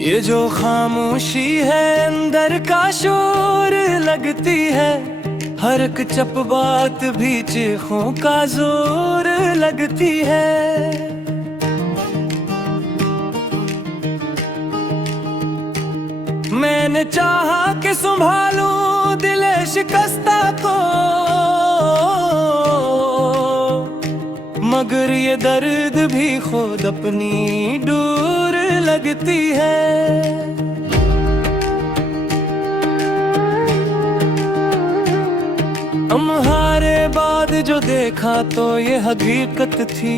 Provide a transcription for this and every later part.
ये जो खामोशी है अंदर का शोर लगती है, हर एक चप बात भी चीखों का जोर लगती है। मैंने चाहा कि संभालूं दिल शिकस्ता को, मगर ये दर्द भी खुद अपनी दूर लगती है। हम हारे बाद जो देखा तो ये हकीकत थी,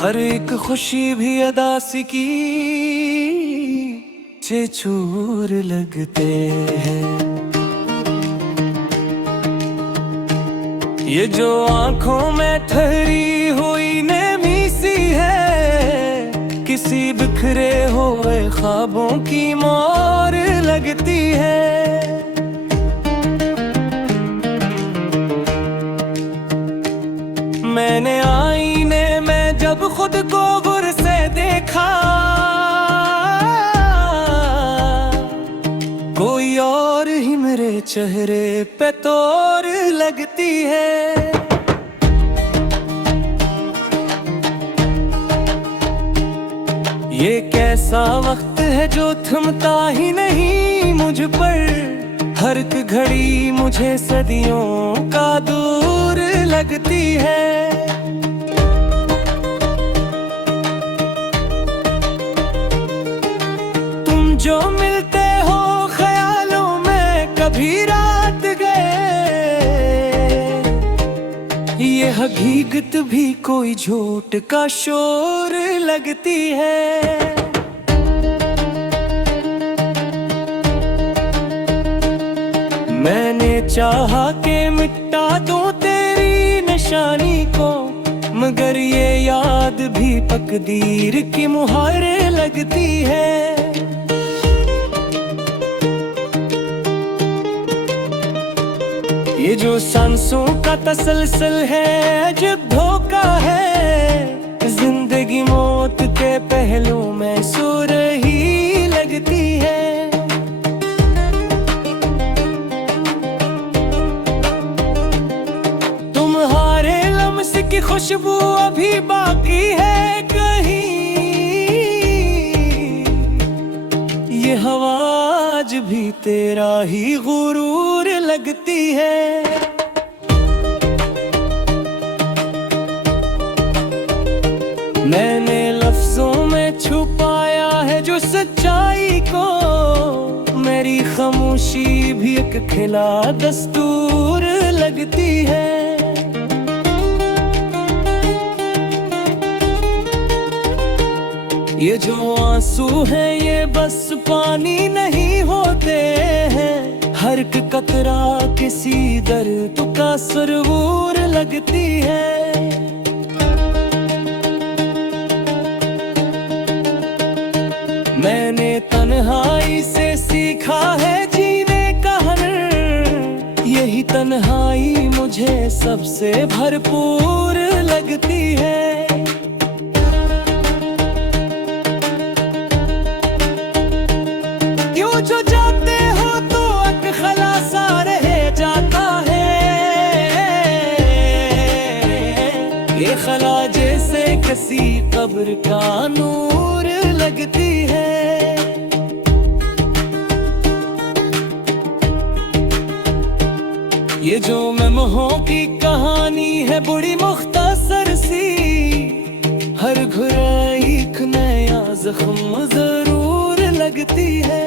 हर एक खुशी भी अदासी की चूर लगते हैं। ये जो आंखों में ठहरी हुई नेमी सी है, किसी बिखरे हुए ख्वाबों की मोर लगती है। मैंने आईने में जब खुद को गुर से देखा, कोई और ही मेरे चेहरे पे तोर लगती है। ये कैसा वक्त है जो थमता ही नहीं मुझ पर, हर एक घड़ी मुझे सदियों का दूर लगती है। तुम जो मिलते हो ख्यालों में कभी रात गए, ये हकीकत भी कोई झूठ का शोर लगती है। मैंने चाहा कि मिटा दूं तेरी निशानी को, मगर ये याद भी तकदीर की मुहार लगती है। ये जो सांसों का तसलसल है अजब धोखा है, जिंदगी मौत के पहलू में सो रही लगती है। तुम्हारे लम्स की खुशबू अभी बाकी है कहीं, ये हवा आज भी तेरा ही गुरूर लगती है। मैंने लफ्जों में छुपाया है जो सच्चाई को, मेरी खामोशी भी एक खिला दस्तूर लगती है। ये जो आंसू हैं ये बस पानी नहीं होते हैं, हर एक कतरा किसी दर्द का सुरूर लगती है। मैंने तन्हाई से सीखा है जीने का हुनर, यही तन्हाई मुझे सबसे भरपूर लगती है। जो जाते हो तो एक खलासा रह जाता है, ये खला जैसे किसी कब्र का नूर लगती है। ये जो लम्हों की कहानी है बड़ी मुख्तसर सी, हर घुराई एक नया जख्म जरूर लगती है।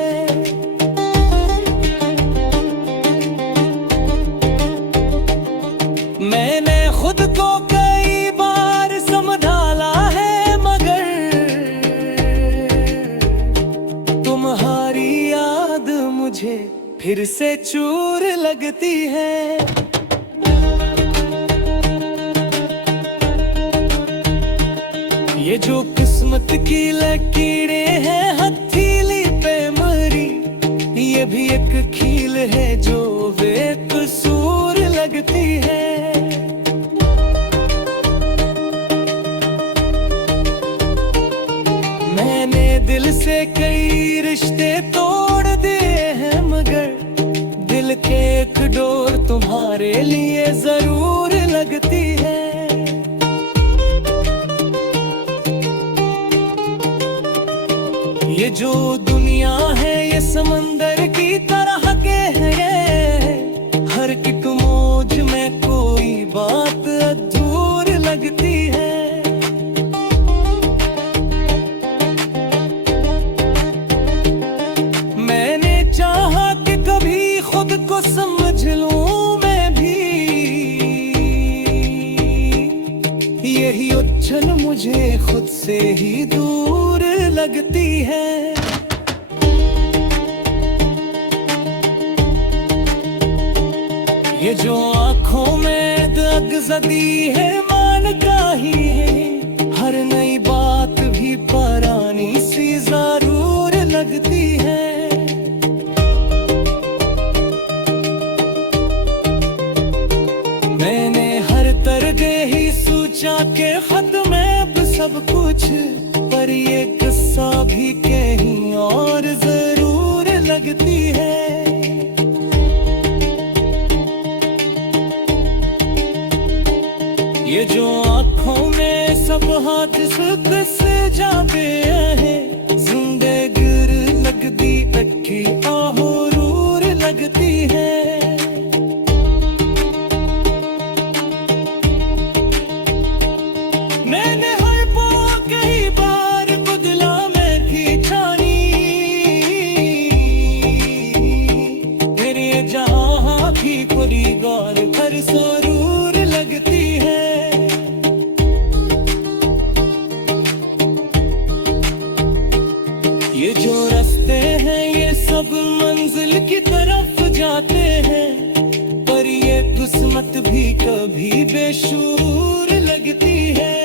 मैंने खुद को कई बार समझाला है, मगर तुम्हारी याद मुझे फिर से चूर लगती है। ये जो किस्मत की लकीरें हैं हथेली पे मरी, ये भी एक खील है जो बेकसूर लगती है। मैंने दिल से कई रिश्ते तोड़ दिए हैं, मगर दिल के एक डोर तुम्हारे लिए जरूर लगती है। ये जो दुनिया है ये समंदर की तरह के है, हर एक मौज में कोई बात अधूर लगती है। मैंने चाहा कि कभी खुद को समझ लूं मैं भी, यही उलझन मुझे खुद से ही दूर लगती है। ये जो आँखों में दग जदी है मान का ही है, हर नई बात भी पुरानी सी जरूर लगती है। मैंने हर तरह ही सोचा के खत में अब सब कुछ, पर ये किस्सा भी कहीं और जरूर लगती है। ये जो आँखों में सब हाथ से जाते हैं, जिंदगी लगती अक्की आहूर लगती है। मैंने हर पो कई बार बदला में खींचानी, मेरे जहाँ भी खुली गौर हर जरूर लगती है। ये जो रास्ते हैं ये सब मंजिल की तरफ जाते हैं, पर ये किस्मत भी कभी बेशूर लगती है।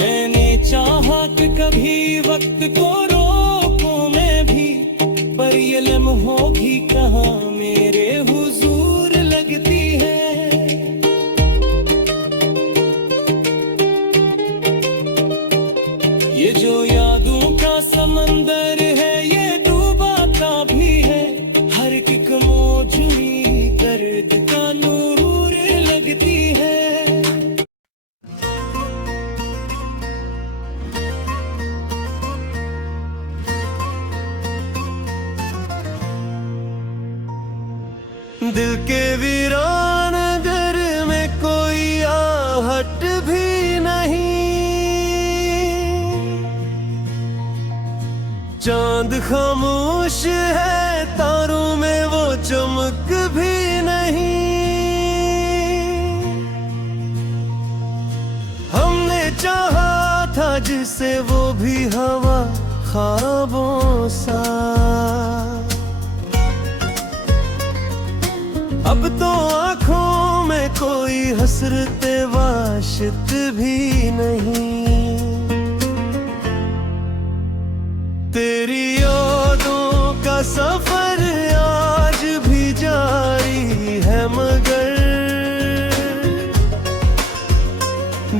मैंने चाहा कि कभी वक्त को रोको मैं भी, पर ये लम्हों भी कहाँ मेरे हुजूर लगती है। ये जो यादों का समंदर है ये डूबाता भी है, हर एक मौजूदी दर्द का नूर लगती है। दिल के वीरान घर में कोई आहट भी नहीं, चांद खामोश है तारों में वो चमक भी नहीं। हमने चाहा था जिसे वो भी हवा ख्वाबों सा, अब तो आँखों में कोई हसरत वाशित भी नहीं। तेरी यादों का सफर आज भी जारी है, मगर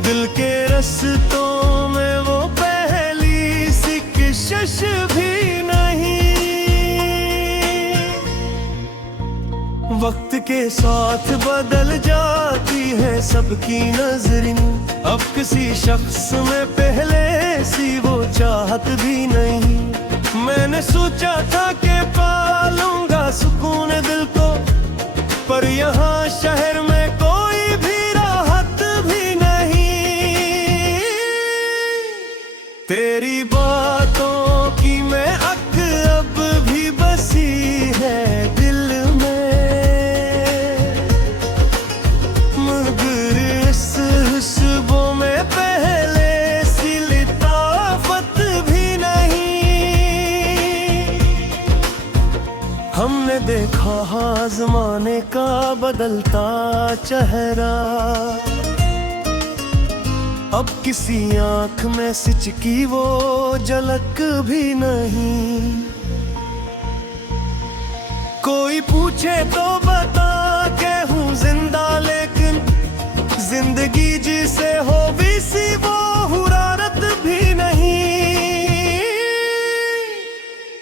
दिल के रस्तों में वो पहली सी कशिश भी नहीं। वक्त के साथ बदल जाती है सबकी नजरिन, अब किसी शख्स में पहले सी वो चाहत भी नहीं। मैंने सोचा था कि पालूंगा सुकून दिल को, पर यहाँ शहर में कोई भी राहत भी नहीं। तेरी बातों की मैं अक अब भी बसी है दिल में, मगर इस खुशबू में पहले सी लिताफत भी नहीं। हमने देखा ज़माने का बदलता चेहरा, अब किसी आँख में सिचकी वो झलक भी नहीं। कोई पूछे तो बता के हूँ जिंदा, लेकिन जिंदगी जिसे हो भी सी वो हुरारत भी नहीं।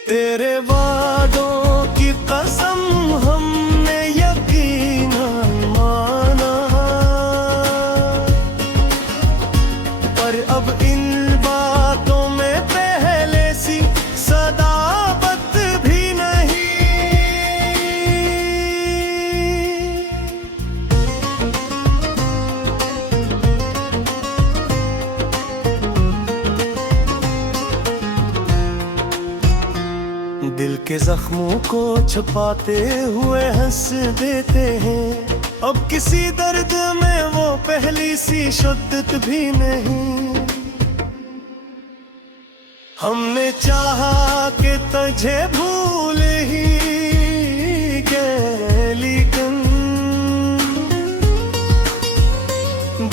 तेरे वादों की कसम हमने यकीनन माना, पर अब इन बातों में पहले सी सदाबत भी नहीं। दिल के जख्मों को छुपाते हुए हंस देते हैं, अब किसी दर्द में वो पहली सी शिद्दत भी नहीं। हमने चाहा कि तुझे भूल ही गए, लेकिन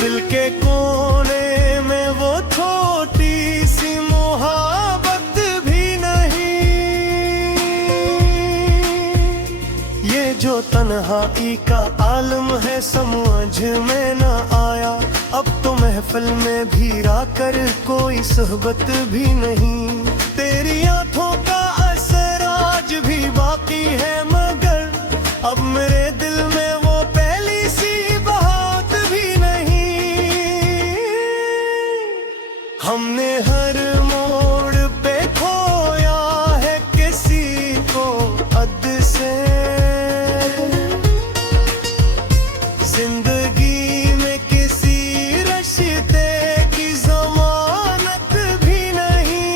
दिल के कोने में वो छोटी सी मोहब्बत भी नहीं। ये जो तन्हाई का आलम है समझ में न आया, अब तो महफिल में भी राकर कोई सोहबत भी नहीं। तेरी आंखों का असर आज भी बाकी है, मगर अब मेरे दिल में वो पहली सी बात भी नहीं। हमने हर मोड़ पे खोया है किसी को हद से, जिंदगी में किसी रिश्ते की जमानत भी नहीं।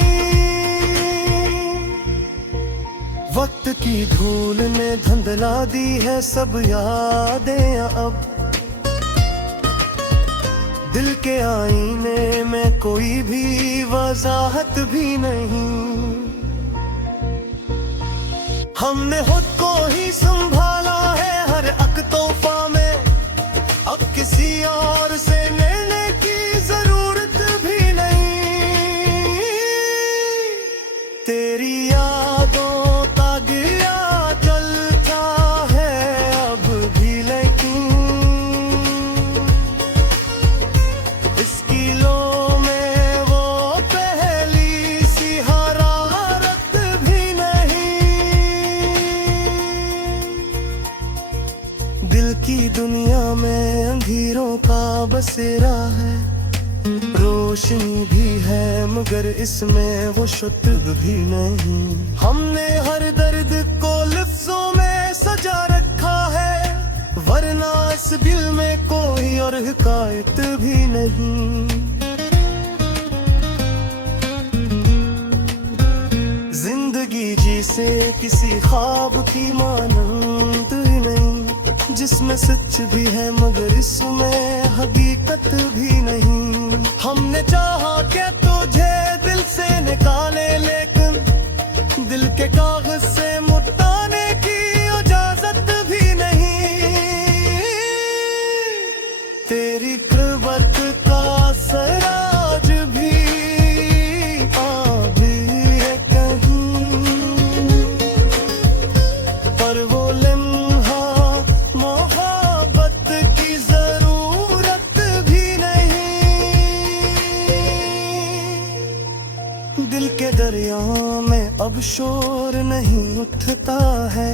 वक्त की धूल ने धुंधला दी है सब यादें, अब दिल के आईने में कोई भी वजाहत भी नहीं। हमने खुद को ही संभाला है हर एक तोहफा में, अब किसी और से लेने की जरूरत भी नहीं। तेरी यादों का दिया जलता है अब भी, लेकिन इसकी लो में वो पहली सी हरारत भी नहीं। दिल की दुनिया में अंधेरों का बसेरा है, रोशनी भी है मगर इसमें वो शुद्ध भी नहीं। हमने हर दर्द को लफ्जों में सजा रखा है, वरना इस दिल में कोई और हिकायत भी नहीं। जिंदगी जिसे किसी ख्वाब की मानंद ही नहीं, जिसमें सच भी है मगर इसमें हकीकत भी नहीं। हमने चाहा कि तुझे दिल से निकाले, लेकिन दिल के कागज से मुटाने की इजाजत भी नहीं। तेरी कुर्बत का सराज भी आग है कहीं, पर वो लम्हा मोहब्बत की जरूरत भी नहीं। दिल के दरिया में अब शोर नहीं उठता है,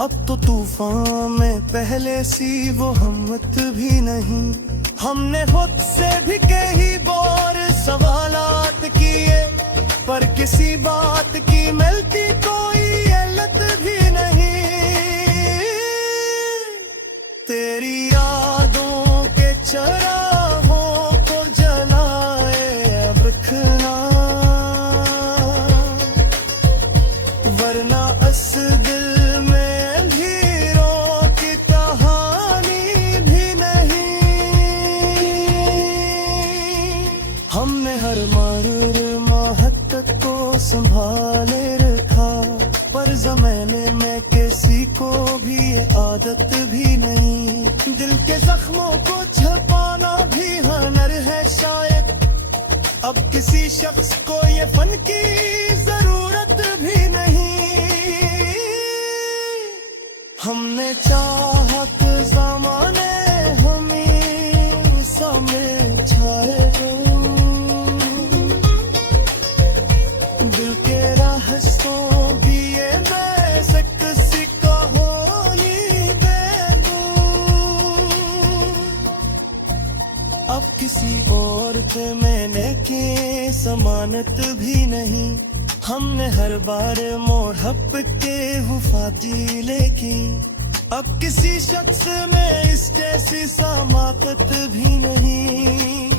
अब तो तूफान में पहले सी वो हिम्मत भी नहीं। हमने खुद से भी कई बार सवालात किए, पर किसी बात की मिलती कोई इल्लत भी नहीं। तेरी यादों के चराहों को जलाए अब रखना, वरना इस दिल में अंधेरों की कहानी भी नहीं। हमने हर महत्व को संभाले रखा, पर जमाने में किसी को भी ये आदत भी नहीं। दिल के जख्मों को छुपाना भी हुनर है शायद, अब किसी शख्स को ये फन की जरूरत भी नहीं। हमने चाहत जमाने हमें अब किसी और पे मैंने की जमानत भी नहीं। हमने हर बार मोहब्बत के वफादीले की। अब किसी शख्स में इस जैसी समाकत भी नहीं।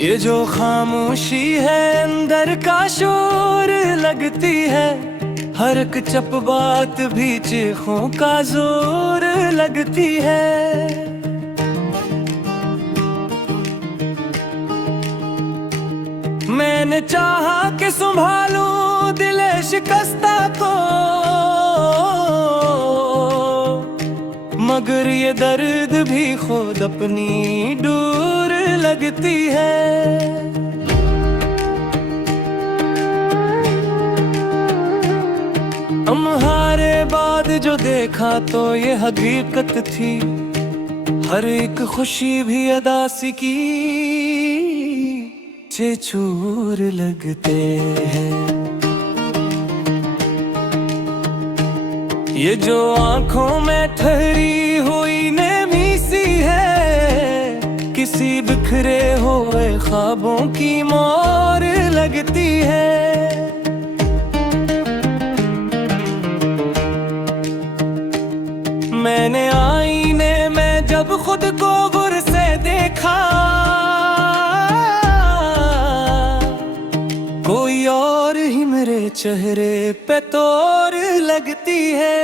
ये जो खामोशी है अंदर का शोर लगती है, हर एक चप बात भी चीखों का जोर लगती है। मैंने चाहा कि संभालूं दिल शिकस्ता को, मगर ये दर्द भी खुद अपनी दूर लगती है। हम हारे बाद जो देखा तो ये हकीकत थी, हर एक खुशी भी अदासी की चूर लगते हैं। ये जो आंखों में ठहरी हुई नेमी सी है, किसी बिखरे हुए ख्वाबों की मोर लगती है। मैंने आईने में जब खुद को गुर से देखा, कोई और ही मेरे चेहरे पे तोर लगती है।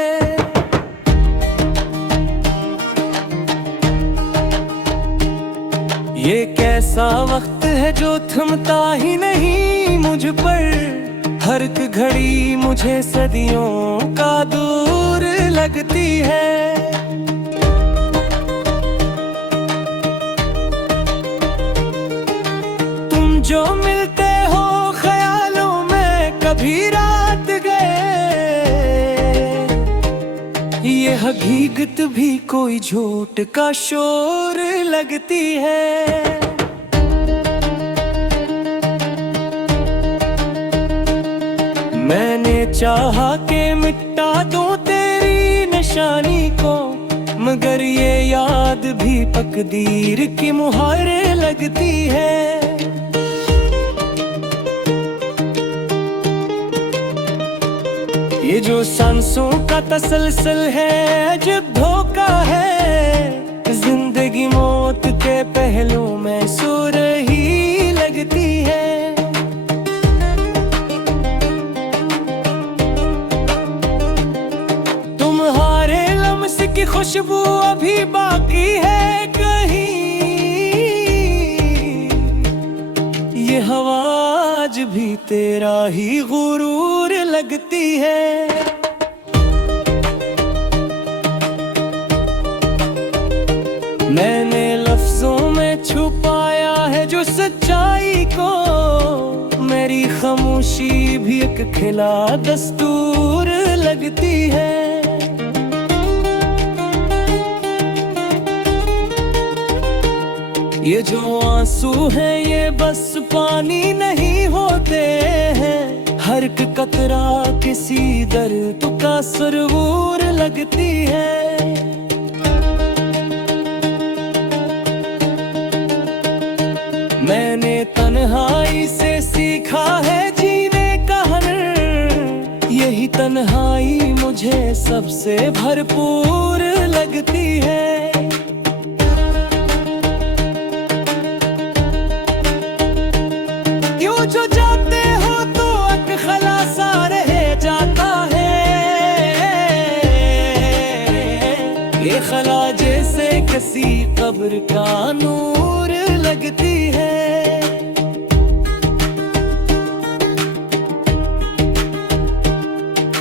ये कैसा वक्त है जो थमता ही नहीं मुझ पर, हर एक घड़ी मुझे सदियों का दूर लगती है। तुम जो मिलते हो ख्यालों में कभी रात गए, ये हकीकत भी कोई झूठ का शोर लगती है। मैंने चाहा कि मिटा दूं तेरी निशानी को, मगर ये याद भी तकदीर की मुहार लगती है। ये जो सांसों का तसलसल है अजब धोखा है, जिंदगी मौत के पहलू में सो रही लगती है। तुम्हारे लम्स की खुशबू अभी बाकी है कहीं, ये हवा आज भी तेरा ही गुरूर लगती है। मैंने लफ्जों में छुपाया है जो सच्चाई को, मेरी खामोशी भी एक खिला दस्तूर लगती है। ये जो आंसू हैं ये बस पानी नहीं होते हैं, हर एक कतरा किसी दर्द का सुरूर लगती है। मैंने तन्हाई से सीखा है जीने का हुनर, यही तन्हाई मुझे सबसे भरपूर लगती है। जो जाते हो तो एक खलासा रह जाता है, ये खला जैसे किसी कब्र का नूर लगती है।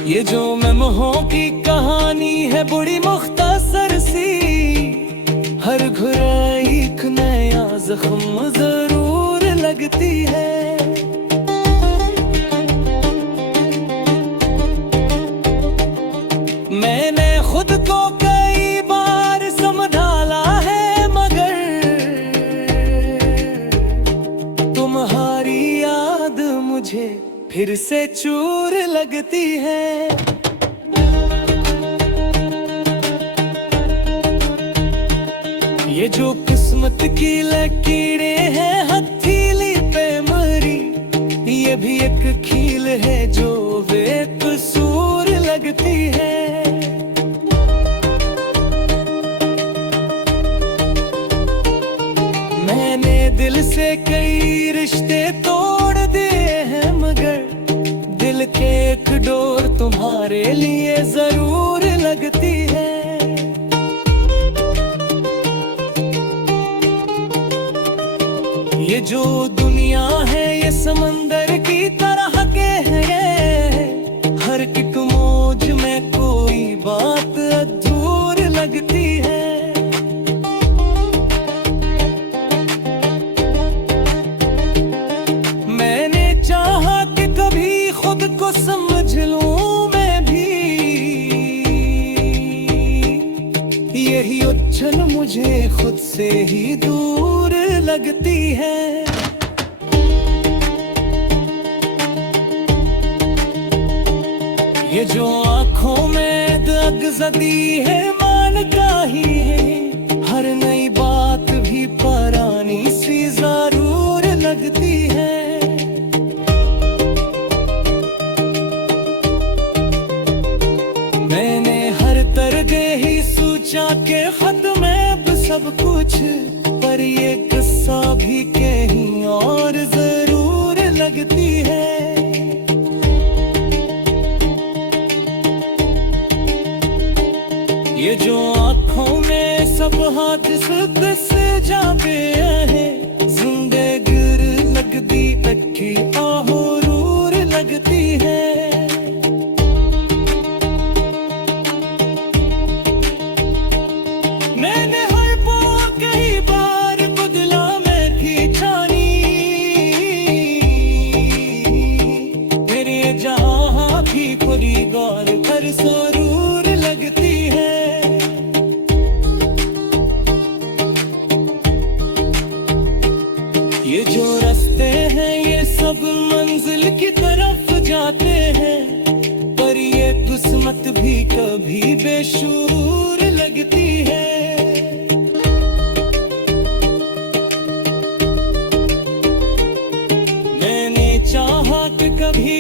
ये जो लम्हों की कहानी है बड़ी मुख्तसर सी, हर घुराई एक नया जख्म जरूर लगती है। मैंने खुद को कई बार समझाला है, मगर तुम्हारी याद मुझे फिर से चूर लगती है। ये जो किस्मत की लकीरें हैं हथेली पे मरी, ये भी एक खील है जो बेकसूर लगती है। मैंने दिल से कई रिश्ते तोड़ दिए हैं, मगर दिल के एक डोर तुम्हारे लिए जरूर लगती है। ये जो दुनिया है ये समंदर की तरह के है, हर एक मौज में कोई बात अधूर लगती है। मैंने चाहा कि कभी खुद को समझ लूं मैं भी, यही उलझन मुझे खुद से ही दूर लगती है। ये जो आंखों में दग जदी है मान का ही है, हर नई बात भी पुरानी सी जरूर लगती है। मैंने हर तरह ही सोचा के खत में अब सब कुछ, पर ये किस्सा भी कहीं और जरूर लगती है। ये जो आंखों में सब हादस बस जावे है, जिंदगी लगती अखी आहूर लगती है। मैंने हर पो कई बार बदला मैं थी छानी, मेरे जहां भी खुली गौर कर जरूर लगती है। ये जो रास्ते हैं ये सब मंजिल की तरफ जाते हैं, पर ये किस्मत भी कभी बेशूर लगती है। मैंने चाहा कि कभी